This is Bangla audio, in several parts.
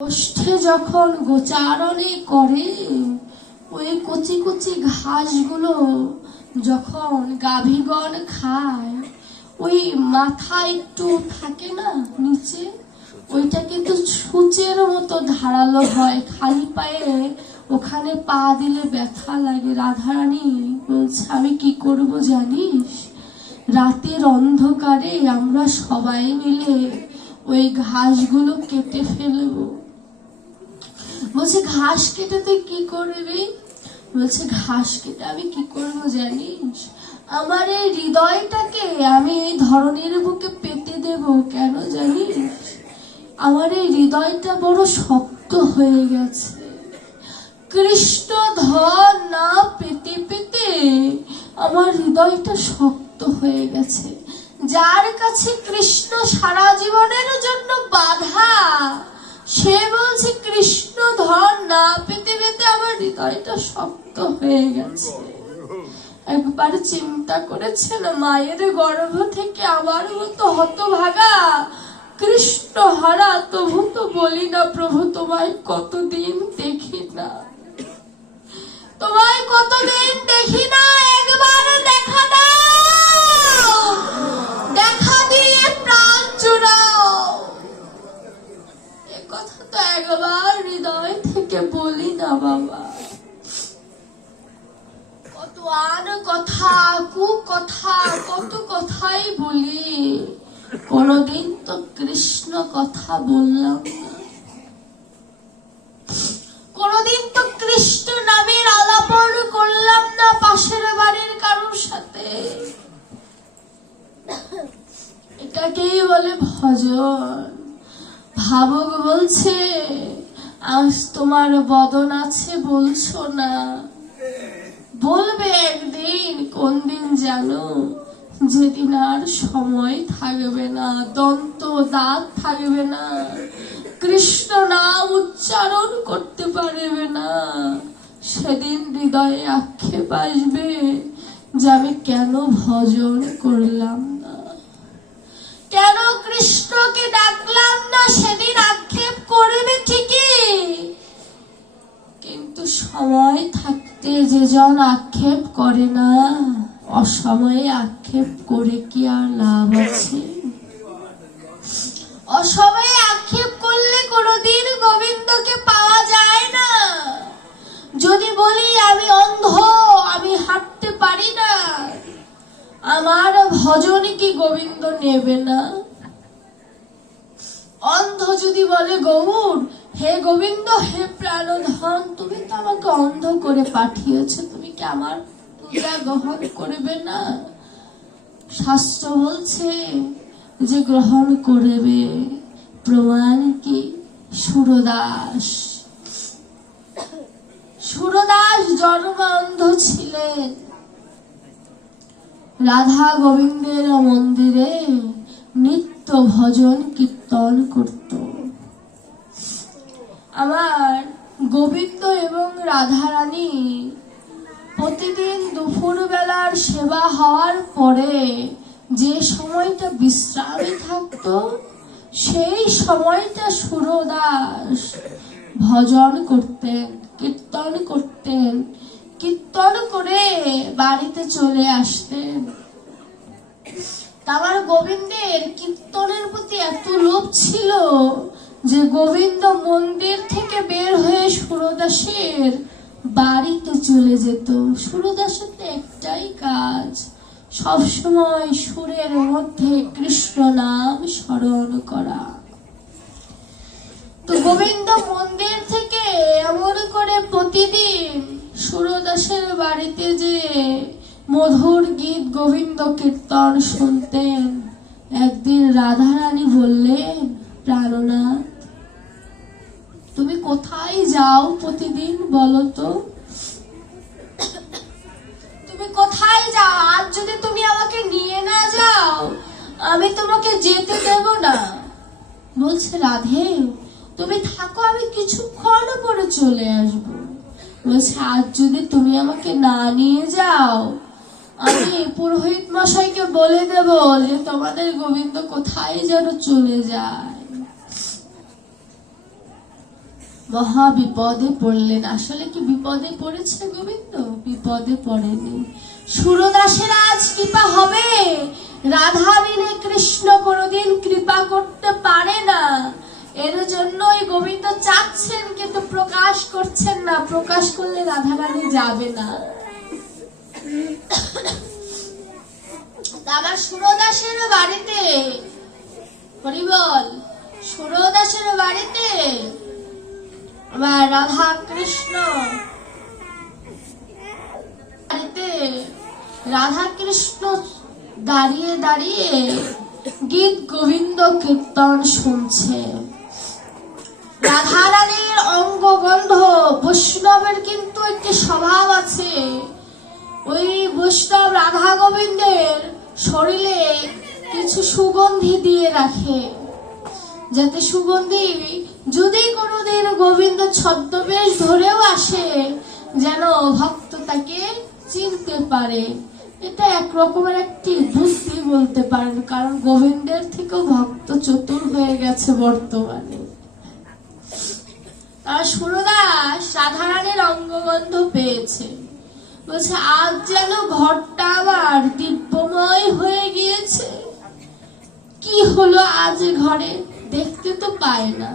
ওষ্ঠে যখন গোচারণে করে ওই কচি কচি ঘাসগুলো যখন গাভীগণ খায়, ওই মাথা একটু থাকে না নিচে, ওইটা কিন্তু সূচের মতো ধারালো হয়। খালি পায়ে ওখানে পা দিলে ব্যথা লাগে। রাধারানী বলছে, আমি কি করব জানিস? রাতের অন্ধকারে আমরা সবাই মিলে ওই ঘাসগুলো কেটে ফেলবো। বলছে, ঘাস কেটে তুই কি করবি? বলছে, ঘাস কেটে আমি কি করবো জানিস? আমার এই হৃদয়টাকে আমি এই ধরনের বুকে পেতে দেব। কেন জানিস? আমার এই হৃদয়টা বড় শক্ত হয়ে গেছে। কৃষ্ণ ধন না পেতে পেতে আমার হৃদয়টা শক্ত হয়ে গেছে। যার কাছে কৃষ্ণ সারা জীবনের জন্য বাধা, সে বলছে কৃষ্ণ ধন না পেতে পেতে আমার হৃদয়টা শক্ত হয়ে গেছে। একবার চিন্তা করেছেন, মায়ের গর্ভ থেকে আমার মতো হতভাগা কৃষ্ণ হারা, তবু তো বলি না, প্রভু তোমায় কতদিন দেখি না, তোমায় কতদিন দেখি না, একবার দেখা দাও, দেখা দিয়ে প্রাণ জুড়াও। এ কথা তো একবার হৃদয় থেকে বলি না বাবা। কত আর কথা, কুকথা, কত কথাই বলি, কোনদিন তো কৃষ্ণ কথা বললাম না। কোনদিন তো কৃষ্ণ নামের আলাপন করলাম না পাশের বাড়ির কারোর সাথে। এটাকেই বলে ভজন। ভাবক বলছে, আজ তোমার বদন আছে বলছো না, বলবে একদিন। কোন দিন জানো? যেদিন আর সময় থাকবে না, দন্ত দাঁত থাকবে না, কৃষ্ণ নাম উচ্চারণ করতে পারবে না। সেদিন হৃদয়ে আক্ষেপ আসবে যে আমি কেন ভজন করলাম না, কেন কৃষ্ণকে ডাকলাম না। সেদিন আক্ষেপ করবে ঠিকই, কিন্তু সময় থাকতে যে জন আক্ষেপ করে না, অসময়ে আক্ষেপ করে কি আর লাভ আছে? অসময়ে আক্ষেপ করলে কোনদিন গোবিন্দকে পাওয়া যায় না। যদি বলি আমি অন্ধ, আমি হাঁটতে পারি না, আমার ভজন কি গোবিন্দ নেবে না? অন্ধ যদি বলে, গৌর হে গোবিন্দ, হে প্রাণধন, তুমি তো আমাকে অন্ধ করে পাঠিয়েছো, তুমি কি আমার পূজা গ্রহণ করবে না? শাস্ত্র বলছে যে গ্রহণ করবে। প্রমাণ কি? সুরদাস। সুরদাস জন্ম অন্ধ ছিলেন। রাধা গোবিন্দের মন্দিরে নিত্য ভজন কীর্তন করত। আমার গোবিন্দ এবং রাধারানী প্রতিদিন দুপুর বেলার সেবা হওয়ার পরে যে সময়টা বিশ্রামে থাকতো, সেই সময়টা সুরদাস ভজন করতেন, কীর্তন করতেন। কীর্তন করে বাড়িতে চলে আসতেন। আমার গোবিন্দের কীর্তনের প্রতি এত লোভ ছিল যে গোবিন্দ মন্দির থেকে বের হয়ে সুরদাসের বাড়িতে চলে যেত। সুরদাসের তো একটাই কাজ, সবসময় সুরের মধ্যে কৃষ্ণ নাম স্মরণ করা। তো গোবিন্দ মন্দির থেকে এমন করে প্রতিদিন সুরদাসের বাড়িতে যে মধুর গীত গোবিন্দ কীর্তন শুনতেন। একদিন রাধারানী বললেন, প্রাণনাথ, তুমি কোথায় যাও প্রতিদিন বলো তো? তুমি কোথায় যাও? আজ যদি তুমি আমাকে নিয়ে না যাও, আমি তোমাকে যেতে দেব না। বলছে, রাধে তুমি থাকো, আমি কিছুক্ষণ পরে চলে আসবো। বলছে, আজ যদি তুমি আমাকে না নিয়ে যাও, আমি পুরোহিত মশাইকে বলে দেব যে তোমাদের গোবিন্দ কোথায় যেন চলে যায়। মহা বিপদে পড়লেন। আসলে কি বিপদে পড়েছে গোবিন্দ? বিপদে পড়েনি। সুরদাসের আজ কৃপা হবে? রাধা বিনে কৃষ্ণ কোনোদিন কৃপা করতে পারে না। এর জন্যই গোবিন্দ চাচ্ছেন কিন্তু প্রকাশ করছেন না। প্রকাশ করলে রাধারানী যাবে না। আমার সুরদাসের বাড়িতে, হরিবল, সুরদাসের বাড়িতে আমার রাধা কৃষ্ণ, রাধা কৃষ্ণ দাঁড়িয়ে দাঁড়িয়ে গীত গোবিন্দ কীর্তন শুনছে। রাধারানীর অঙ্গগন্ধ, বৈষ্ণবের কিন্তু একটি স্বভাব আছে, ওই বৈষ্ণব রাধা গোবিন্দের শরীরে কিছু সুগন্ধি দিয়ে রাখে, যাতে সুগন্ধি যদি কোনোদিন গোবিন্দ ছদ্মবেশ ধরেও আসে যেন ভক্ত তাকে চিনতে পারে। এটা এক রকমের একটি বুদ্ধি বলতে পারেন, কারণ গোবিন্দের থেকেও ভক্ত চতুর হয়ে গেছে বর্তমানে। আর সুরদাস রাধারানীর অঙ্গগন্ধ পেয়েছে, বলছে আজ যেন ঘরটা আমার দিব্যময় হয়ে গিয়েছে। কি হলো আজ ঘরে? দেখতে তো পায় না,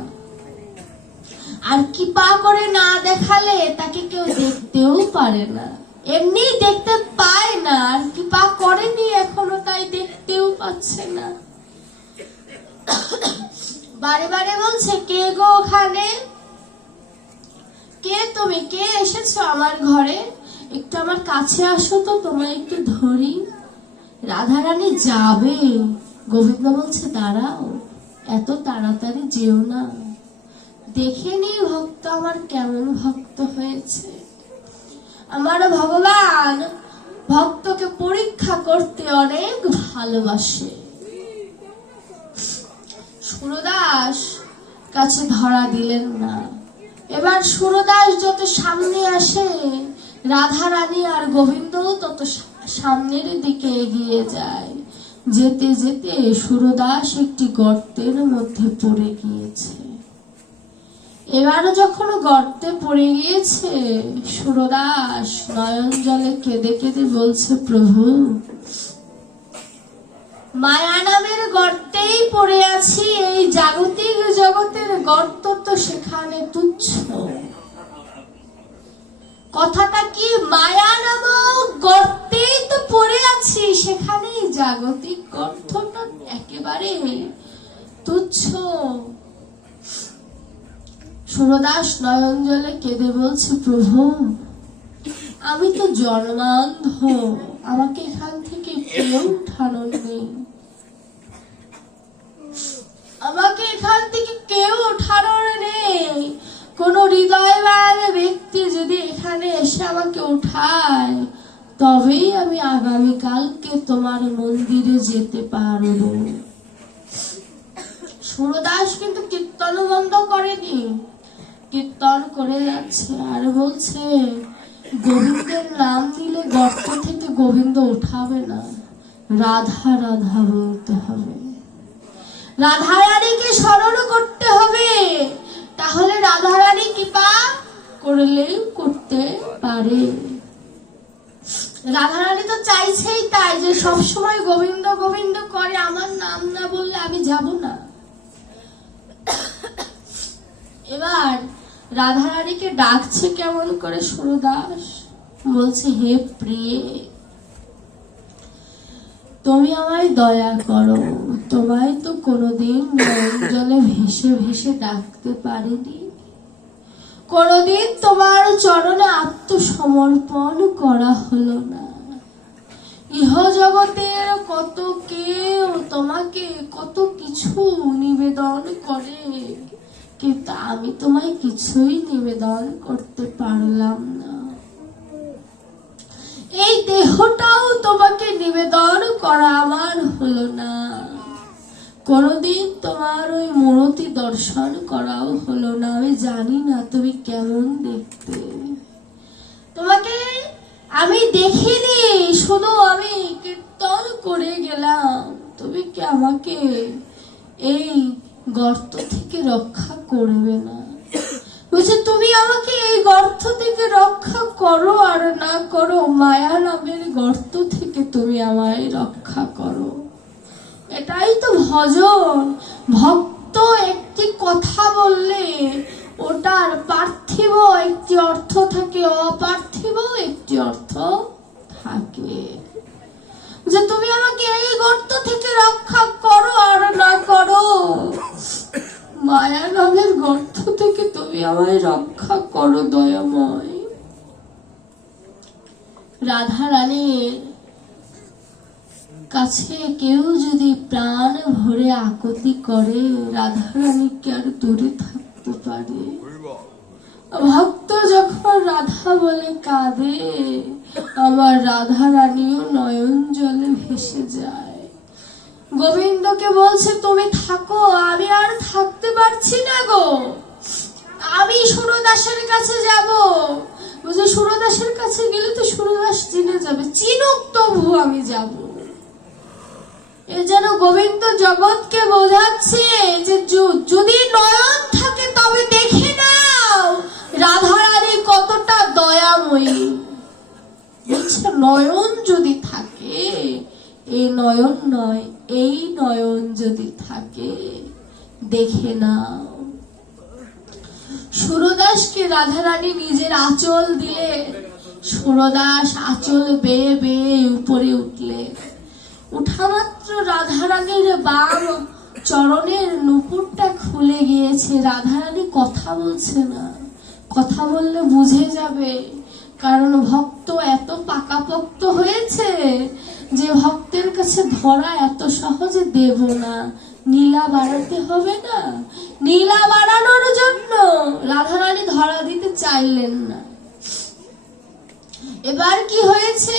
আর কৃপা করে না দেখালে তাকে কেউ দেখতেও পারে না। এমনি দেখতে পায় না, আর কৃপা করেনি এখনো, তাই দেখতেও পাচ্ছে না। বারে বারে বলছে, কে গো ওখানে? কে তুমি? কে এসেছো আমার ঘরে? একটু আমার কাছে আসো তো, তোমায় একটু ধরি। রাধারানী যাবে, গোবিন্দ বলছে দাঁড়াও, এত তাড়াতাড়ি যেও না, দেখে নি ভক্ত আমার কেমন ভক্ত হয়েছে। আমার ভগবান ভক্তকে পরীক্ষা করতে অনেক ভালোবাসে। সুরদাস কাছে ধরা দিলেন না। এবার সুরদাস যত সামনে আসে, রাধারানী আর গোবিন্দও তত সামনের দিকে এগিয়ে যায়। যেতে যেতে সুরদাস একটি গর্তের মধ্যে পড়ে গিয়েছে। এবার যখন গর্তে পড়ে গিয়েছে, সুরদাস নয়ন জলে কেঁদে কেঁদে বলছে, প্রভু, মায়া নামের গর্তেই পড়ে আছি। এই জাগতিক জগতের গর্ত তো সেখানে তুচ্ছ। কথাটা কি? মায়া নামক গর্তেই তো পড়ে আছি, সেখানেই জাগতিক গর্তটা একেবারে তুচ্ছ। সুরদাস নয়ন জলে কেঁদে বলছে, প্রভু, আমি তো জন্মান্ধ, আমাকে এখান থেকে কেউ উঠানোর নেই। আমাকে এখান থেকে কেউ উঠানোর নেই। কোন হৃদয়বান ব্যক্তি যদি এখানে এসে আমাকে উঠায়, তবেই আমি আগামীকালকে তোমার মন্দিরে যেতে পারবো। সুরদাস কিন্তু কীর্তন বন্ধ করেনি, কীর্তন করে যাচ্ছে আর বলছে, গোবিন্দের নাম নিলে গর্ত থেকে গোবিন্দ উঠাবে না, রাধা রাধা বলতে হবে, রাধারানীকে স্মরণ করতে হবে, তাহলে রাধারানী কৃপা করলেই করতে পারে। রাধারানী তো চাইছেই তাই, যে সবসময় গোবিন্দ গোবিন্দ করে, আমার নাম না বললে আমি যাব না। এবার রাধারানীকে ডাকছে কেমন করে সুরদাস, বলছে, হে প্রিয়ে, তুমি আমায় দয়া করো, তোমায় তো কোনোদিন নয়ন জলে ভেসে ভেসে ডাকতে পারিনি, কোনোদিন তোমার চরণে আত্মসমর্পণ করা হলো না। ইহ জগতের কত কেউ তোমাকে কত কিছু নিবেদন করে, কিন্তু আমি তোমায় কিছুই নিবেদন করতে পারলাম না। এই দেহটাও তোমাকে নিবেদন করা আমার হলো না, কোনদিন তোমার ওই মূর্তি দর্শন করাও হলো না। আমি জানি না তুমি কেমন দেখতে, তোমাকে আমি দেখিনি, শুধু আমি কীর্তন করে গেলাম। তুমি কি আমাকে এই গর্ত থেকে রক্ষা করবে না? বলছে তুমি আমাকে এই গর্ত থেকে রক্ষা করো আর না করো, মায়া নামের গর্ত থেকে তুমি আমায় রক্ষা করো। এটাই তো ভজন। ভক্ত একটি কথা বললে ওটার পার্থিব একটি অর্থ থাকে, অপার্থিব একটি অর্থ থাকে। যে তুমি আমাকে এই গর্ত থেকে রক্ষা করো আর না করো, মায়া নামের গর্ত থেকে তুমি আমায় রক্ষা করো দয়াময়। রাধা রানীর কাছে কেউ যদি প্রাণ ভরে আকুতি করে, রাধা রানী কি আর দূরে থাকতে পারে? ভক্ত যখন রাধা বলে কাঁদে, আমার রাধা রানীও নয়ন জলে ভেসে যায়। গোবিন্দকে বলছে তুমি থাকো, আমি আর থাকতে পারছি না গো, আমি সুরদাসের কাছে যাব। বলছে সুরদাসের কাছে গেলে তো সুরদাস চিনে যাবে, চিনুক তবু আমি যাব। এ যেন গোবিন্দ জগৎকে বোঝাচ্ছে যে যদি নয়ন থাকে তবে দেখে নাও রাধা রানী কতটা দয়াময়ী। বলছে নয়ন যদি থাকে, এই নয়ন নয়, এই নয়ন যদি থাকে দেখে নাও। সুরদাসকে রাধা রানী নিজের আঁচল দিলে, সুরদাস আঁচল বেয়ে বেয়ে উপরে উঠলে। উঠা মাত্র রাধা রানীর বাম চরণের নুপুরটা খুলে গিয়েছে। রাধা রানী কথা বলছে না, কথা বললে বুঝে যাবে, কারণ ভক্ত এত পাকাপোক্ত হয়েছে যে ভক্তের কাছে ধরা এত সহজে দেব না। নীলা বাড়াতে হবে না, নীলা বাড়ানোর জন্য রাধা রানী ধরা দিতে চাইলেন না। এবার কি হয়েছে,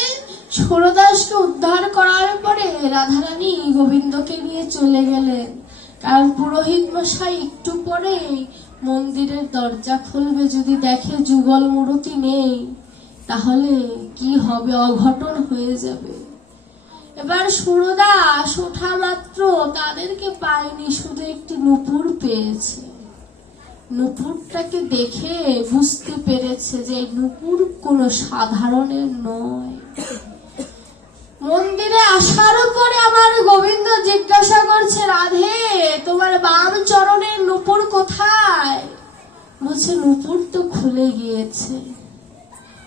সুরদাসকে উদ্ধার করার পরে রাধা রানী গোবিন্দকে নিয়ে চলে গেলেন। কারণ পুরোহিত মশাই একটু পরে মন্দিরের দরজা খুলবে, যদি দেখে যুগল মূর্তি নেই তাহলে কি হবে, অঘটন হয়ে যাবে। এবার সুরদাস ওঠা মাত্র তাদেরকে পায়নি, শুধু একটি নুপুর পেয়েছে। নুপুরটাকে দেখে বুঝতে পেরেছে যে নুপুর কোনো সাধারণের নয়। মন্দিরে আসার পরে আমার গোবিন্দ জিজ্ঞাসা করছে, রাধে তোমার বাম চরণের নুপুর কোথায়? বলছে নুপুর তো খুলে গিয়েছে।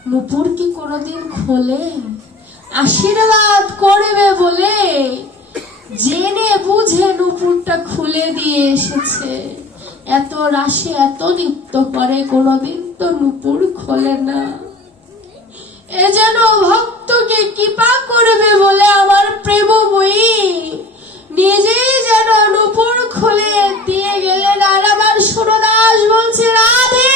নুপুর কি কোনোদিন খোলে? আশীর্বাদ করবে বলে জেনে বুঝে নুপুরটা খুলে দিয়ে এসেছে। এত রাশি এত নৃত্য করে, কোনোদিন তো নুপুর খোলে না। এ যেন ভক্তকে কৃপা করবে বলে আমার প্রেমময়ী নিজেই যেন নুপুর খুলে দিয়ে গেলেন। আর আমার সুরদাস বলছে রাধে,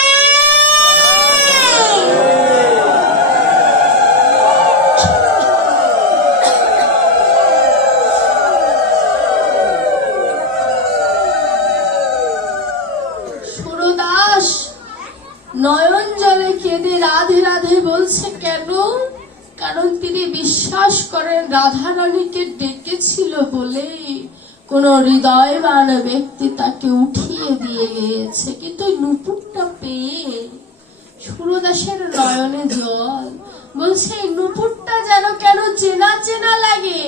সুরদাস নয়ন জলে কেঁদে রাধে রাধে বলছে। কেন? কারণ তিনি বিশ্বাস করেন রাধা রানীকে ডেকেছিল বলে কোন হৃদয়বান ব্যক্তি তাকে উঠিয়ে দিয়ে গিয়েছে। কিন্তু নুপুরটা পেয়ে সুরদাসের নয়নে জল। বলছে এই নুপুরটা যেন কেন চেনা চেনা লাগে,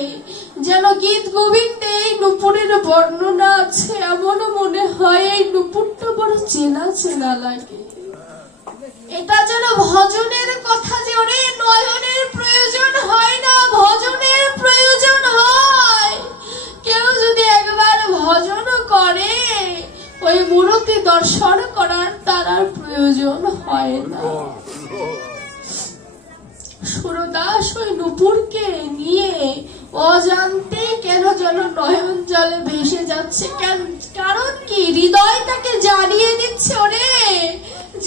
যেন গীত গোবিন্দে এই নুপুরের বর্ণনা আছে, এমনও মনে হয় এই নুপুরটা বড় চেনা চেনা লাগে। এটা যেন ভজনের কথা, যে ওরে নয়নের প্রয়োজন হয় না, ভজনের প্রয়োজন হয়। কেউ যদি একবার ভজন করে ওই মূর্তি দর্শন করার তার আর প্রয়োজন হয় না। সুরদাস ওই নুপুরকে নিয়ে অজান্তে কেন যেন নয়ন জলে ভেসে যাচ্ছে। কারণ কি, হৃদয় তাকে জানিয়ে দিচ্ছে, ওরে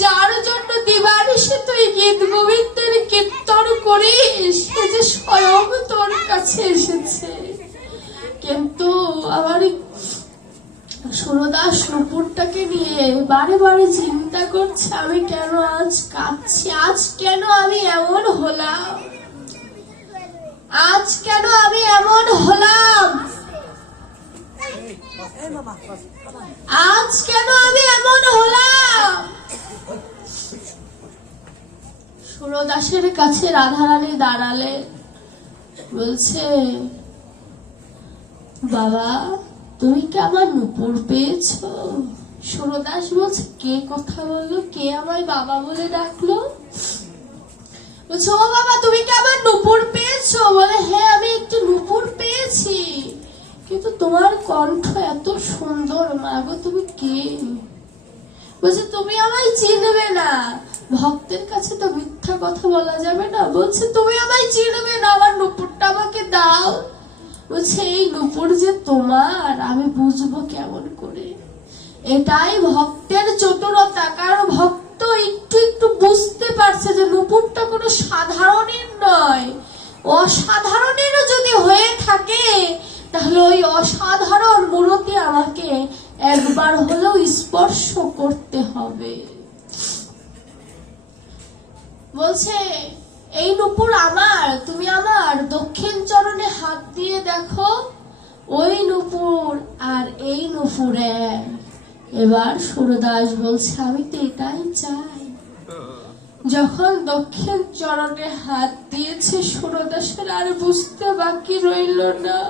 যার জন্য দিবানিশি তুই গীত গোবিন্দের কীর্তন করিস সে যে স্বয়ং তোর কাছে এসেছে। কিন্তু আমার সুরদাস নুপুরটাকে নিয়ে বারে বারে চিন্তা করছে, আমি কেন আজ কাঁদছি, আজ কেন আমি এমন হলাম, আজ কেন আমি এমন হলাম, আজ কেন আমি এমন হলাম। সুরদাসের কাছে রাধারানী দাঁড়ালে, বলছে, বাবা তুমি কি আমার নূপুর পেয়েছো? সুরদাস বলছে, কে কথা বললো? কে আমায় বাবা বলে ডাকলো? বলছে, ও বাবা তুমি কি আমার নূপুর পেয়েছো? বলে, হ্যাঁ আমি একটু নূপুর পেয়েছি, কিন্তু তোমার কণ্ঠ এত সুন্দর, মা গো তুমি কে? বলছে, তুমি আমায় চিনবে না। ভক্তের কাছে তো মিথ্যা কথা বলা যাবে না। বলছে, তুমি আমায় চিনবে না, আমার নূপুরটা আমাকে দাও। বলছে, এই নূপুর যে তোমার আমি বুঝবো কেমন করে? এটাই ভক্তের চতুরতা, কারণ ভক্ত একটু একটু বুঝতে পারছে যে নূপুরটা কোনো সাধারণের নয়, অসাধারণেরও যদি হয়ে থাকে তাহলে ওই অসাধারণ মূরতি আমাকে একবার হলেও স্পর্শ করতে হবে। বলছে, এই নূপুর আমার, তুমি আমার দক্ষিণ চরণে হাত দিয়ে দেখো, ওই নূপুর আর এই নূপুর এক। এবার সুরদাস বলছে, আমি তো এটাই চাই। যখন দক্ষিণ চরণে হাত দিয়েছে, সুরদাসের আর বুঝতে বাকি রইল না।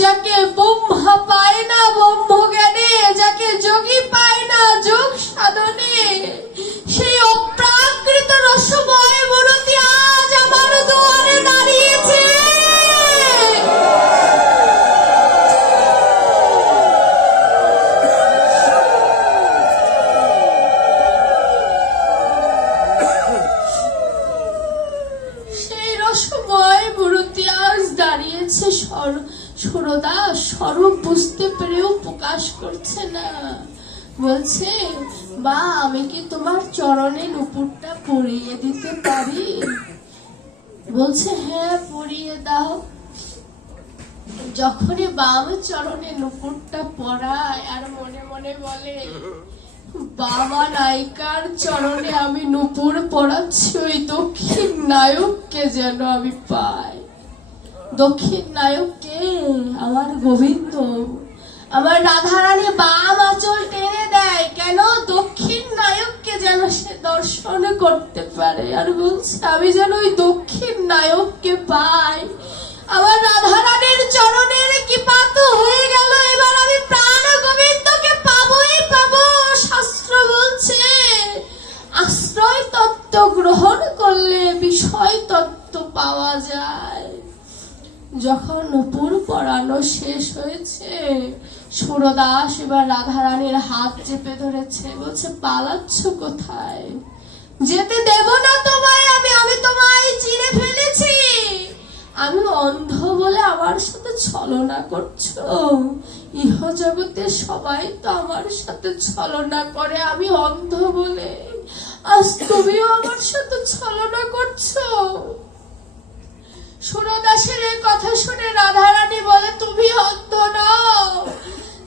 যাকে ব্রহ্মা পায় না ব্রহ্ম জ্ঞানে, যাকে যোগী পায় না যোগ সাধনে, সেই অপ্রাকৃত রসময় মূরতি আজ আমার দুয়ারে দাঁড়িয়েছে। সেই রসময় মূরতি আজ দাঁড়িয়েছে। সুরদাস স্বরূপ বুঝতে পেরেও প্রকাশ করছে না। বলছে, মা আমি কি তোমার চরণে নূপুরটা পরিয়ে দিতে পারি? বলছে, হ্যাঁ পরিয়ে দাও। যখনই বাম চরণে নূপুরটা পরায় আর মনে মনে বলে, বাবা নায়িকার চরণে আমি নূপুর পরাচ্ছি, ওই দক্ষিণ নায়ককে যেন আমি পাই। দক্ষিণ নায়ককে আমার গোবিন্দ, আমার রাধারানী বাম আঁচল টেনে দেয় কেন? দক্ষিণ নায়ককে যেন সে দর্শন করতে পারে। আর বলছে, আমি যেন ওই দক্ষিণ নায়ককে পাই। আমার রাধারানীর চরণের কৃপা তো হয়ে গেল, এবার আমি প্রাণ গোবিন্দকে পাবোই পাবো। শাস্ত্র বলছে, আশ্রয় তত্ত্ব গ্রহণ করলে বিষয় তত্ত্ব পাওয়া যায়। যখন নূপুর পরানো শেষ হয়েছে, সুরদাস এবার রাধারানীর হাত চেপে ধরেছে। বলছে, পালাচ্ছ কোথায়? যেতে দেব না তোমায় আমি তোমায় চিনে ফেলেছি। আমি অন্ধ বলে আমার সাথে ছলনা করছো? ইহ জগতে সবাই তো আমার সাথে ছলনা করে, আমি অন্ধ বলে আজ তুমিও আমার সাথে ছলনা করছো। সুরদাসের এই কথা শুনে রাধারানী বলে, তুমি অন্ধ নও।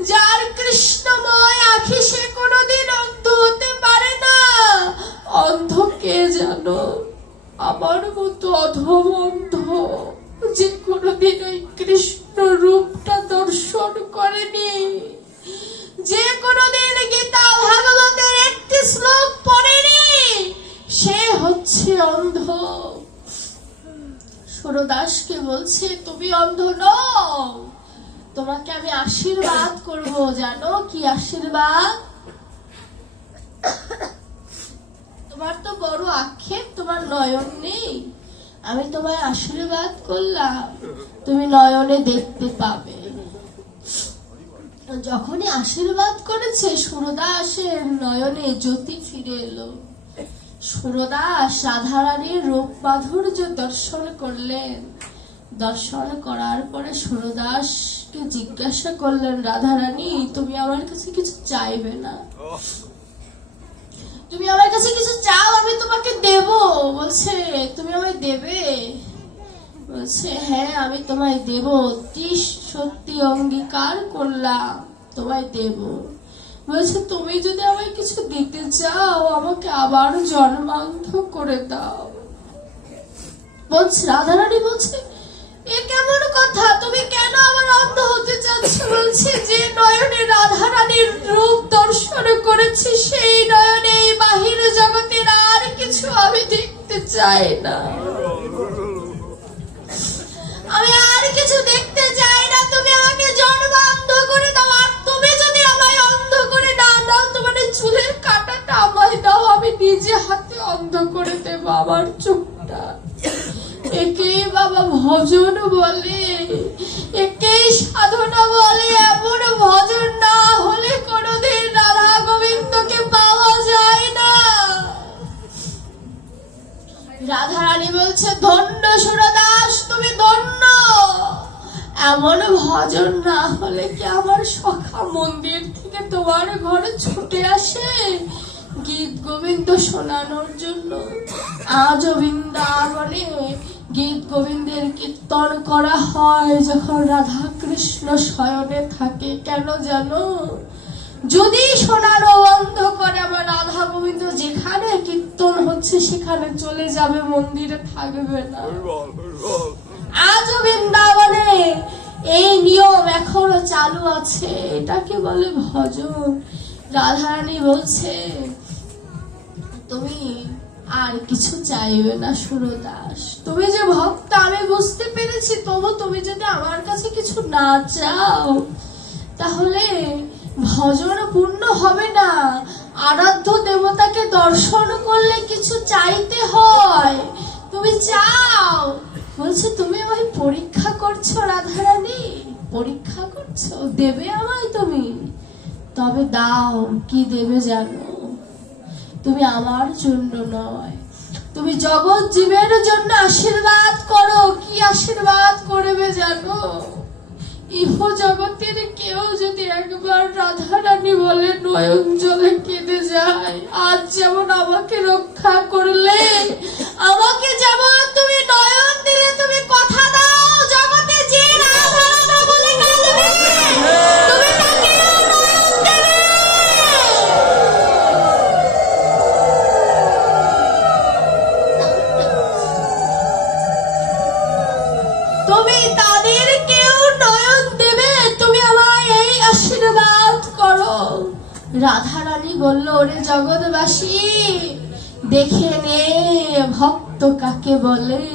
যার কৃষ্ণময় আখি সে কোনোদিন অন্ধ হতে পারে না। অন্ধ কে জানো? আমার মতো অধম অন্ধ, যে কোনোদিন ওই কৃষ্ণ রূপটা দর্শন করেনি, যে কোনোদিন গীতা ভাগবতের একটি শ্লোক পড়েনি, সে হচ্ছে অন্ধ। সুরদাসকে বলছে, তুমি অন্ধ নও, তোমাকে আমি আশীর্বাদ করব। জানো কি আশীর্বাদ? তোমার তো বড় আক্ষেপ, তোমার নয়ন নেই। আমি তোমায় আশীর্বাদ করলাম, তুমি নয়নে দেখতে পাবে। যখনই আশীর্বাদ করেছে, সুরদাসের নয়নে জ্যোতি ফিরে এলো। সুরদাস রাধারানীর রূপ মাধুর্য দর্শন করলেন। দর্শন করার পরে সুরদাসকে জিজ্ঞাসা করলেন, রাধারানী তুমি আমার কাছে কিছু চাইবে না? তুমি আমার কাছে কিছু চাও, আমি তোমাকে দেব। বলছে, তুমি আমায় দেবে? বলছে, হ্যাঁ আমি তোমায় দেব, সত্যি অঙ্গীকার করলাম তোমায় দেব। বলছে, তুমি যদি আমায় কিছু দিতে চাও আমাকে আবার জন্মান্ধ করে দাও। বলছে, রাধারানী বলছে, এ কেমন কথা? তুমি কেন আমার অন্ধ হতে চাচ্ছ? বলছে, যে নয়নে রাধারানীর রূপ দর্শন করেছি সেই নয়নে এই বাহির জগতের আর কিছু আমি দেখতে চাই না, আমি আর কিছু দেখতে চাই না। তুমি আমাকে জন্ম অন্ধ করে দাও, আর তুমি যদি আমায় অন্ধ করে না দাও, তোমার চুলের কাঁটাটা আমায় দাও, আমি নিজে হাতে অন্ধ করে দেব আমার চোখটা। একেই বাবা ভজন বলে, একেই সাধনা বলে। এমন ভজন না হলে কোনোদিন রাধা গোবিন্দকে পাওয়া যায় না। রাধা রানী বলছে, ধন্য সুরদাস, তুমি ধন্য। এমন ভজন না হলে কি আমার সখা মন্দির থেকে তোমার ঘরে ছুটে আসে গীত গোবিন্দ শোনানোর জন্য? আজও বৃন্দাবনে গীত গোবিন্দের কীর্তন করা হয় যখন রাধা কৃষ্ণ শয়নে থাকে। কেন জানো? যদি শোনানো বন্ধ করে, আমার রাধা গোবিন্দ যেখানে কীর্তন হচ্ছে সেখানে চলে যাবে, মন্দিরে থাকবে না। আজও বৃন্দাবনে এই নিয়ম এখনো চালু আছে। এটাকে বলে ভজন। রাধারানী বলছে, তুমি আর কিছু চাইবে না সুরদাস, তুমি যে ভক্ত আমি বুঝতে পেরেছি, তবু তুমি যদি আমার কাছে কিছু না চাও তাহলে ভজন পূর্ণ হবে না। আরাধ্য দেবতাকে দর্শন করলে কিছু চাইতে হয়, তুমি চাও। বলছে, তুমি আমায় পরীক্ষা করছো রাধারানী, পরীক্ষা করছো? দেবে আমায় তুমি? তবে দাও। কি দেবে জানো? তুমি আমার জন্য নয়, তুমি জগৎ জীবের জন্য আশীর্বাদ করো। কি আশীর্বাদ করবে জানো? ইহ জগতের কেউ যদি একবার রাধা রানী বলে নয়ন জলে কেঁদে যায়, আজ যেমন আমাকে রক্ষা করলে, আমাকে যেমন তুমি নয়ন দিলে, তুমি কথা দাও জগতে যে রাধা রাধা বলে কাঁদবে, তুমি তাকে নয়ন দেবে। তুমি তাদেরকেও নয়ন দেবে, তুমি আমায় এই আশীর্বাদ করো। রাধা রানী বলল, ওরে জগৎবাসী, দেখে নে ভক্ত কাকে বলে।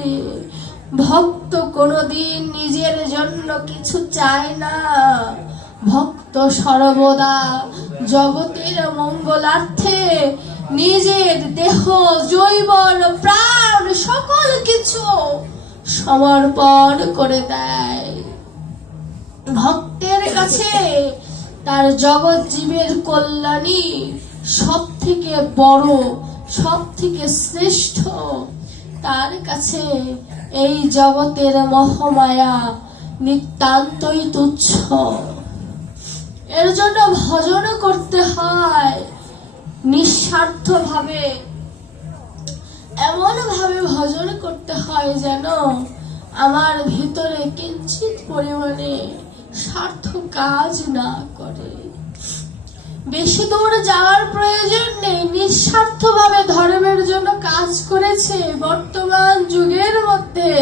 ভক্ত কোনোদিন নিজের জন্য কিছু চায় না, ভক্ত সর্বদা জগতের মঙ্গলার্থে নিজের দেহ, জৈবন, প্রাণ সকল কিছু সমর্পণ করে দেয়। ভক্তের কাছে তার জগৎ জীবের কল্যাণী সব থেকে বড়, সব থেকে শ্রেষ্ঠ। তার কাছে এই জগতের মোহমায়া নিতান্তই তুচ্ছ। এর জন্য ভজন করতে হয় নিঃস্বার্থ ভাবে, এমন ভাবে ভজন করতে হয় যেন আমার ভিতরে কিঞ্চিত পরিমাণে স্বার্থ কাজ না করে। বেশি দূর যাওয়ার প্রয়োজন নেই, নিঃস্বার্থ ভাবে ধর্মের জন্য কাজ করেছে বর্তমান যুগের মধ্যে।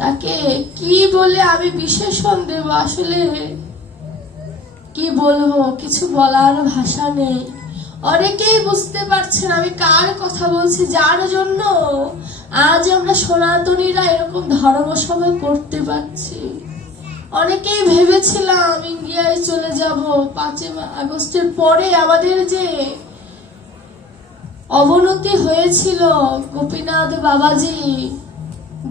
তাকে কি বলে আমি বিশেষণ দেব? আসলে কি বলবো, কিছু বলার ভাষা নেই। অনেকেই বুঝতে পারছেন আমি কার কথা বলছি, যার জন্য আজ আমরা সনাতনীরা এরকম ধর্মসভা করতে পারছি। অনেকেই ভেবেছিলাম ইন্ডিয়ায় চলে যাব 5 আগস্টের পরে। আমাদের যে অবনতি হয়েছিল, গোপীনাথ বাবাজি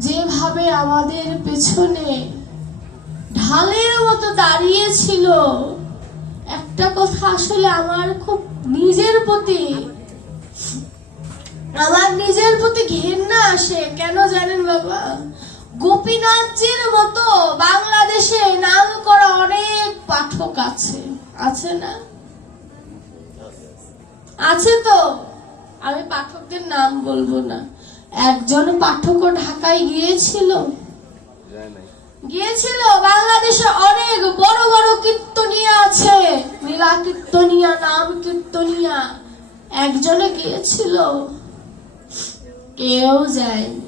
যেভাবে আমাদের পেছনে ঢালের মতো দাঁড়িয়েছিল, একটা কথা আসলে আমার খুব নিজের প্রতি ঘেন্না আসে। কেন জানেন বাবা? গোপীনাথজির মতো বাংলাদেশে নাম করা অনেক পাঠক আছে না? আছে তো, আমি পাঠকদের নাম বলবো না। একজন পাঠক ঢাকায় গিয়েছিল। বাংলাদেশে অনেক বড় বড় কীর্তনিয়া আছে, লীলা কীর্তনিয়া, নাম কীর্তনিয়া। একজনে গিয়েছিল, কেউ যায়নি।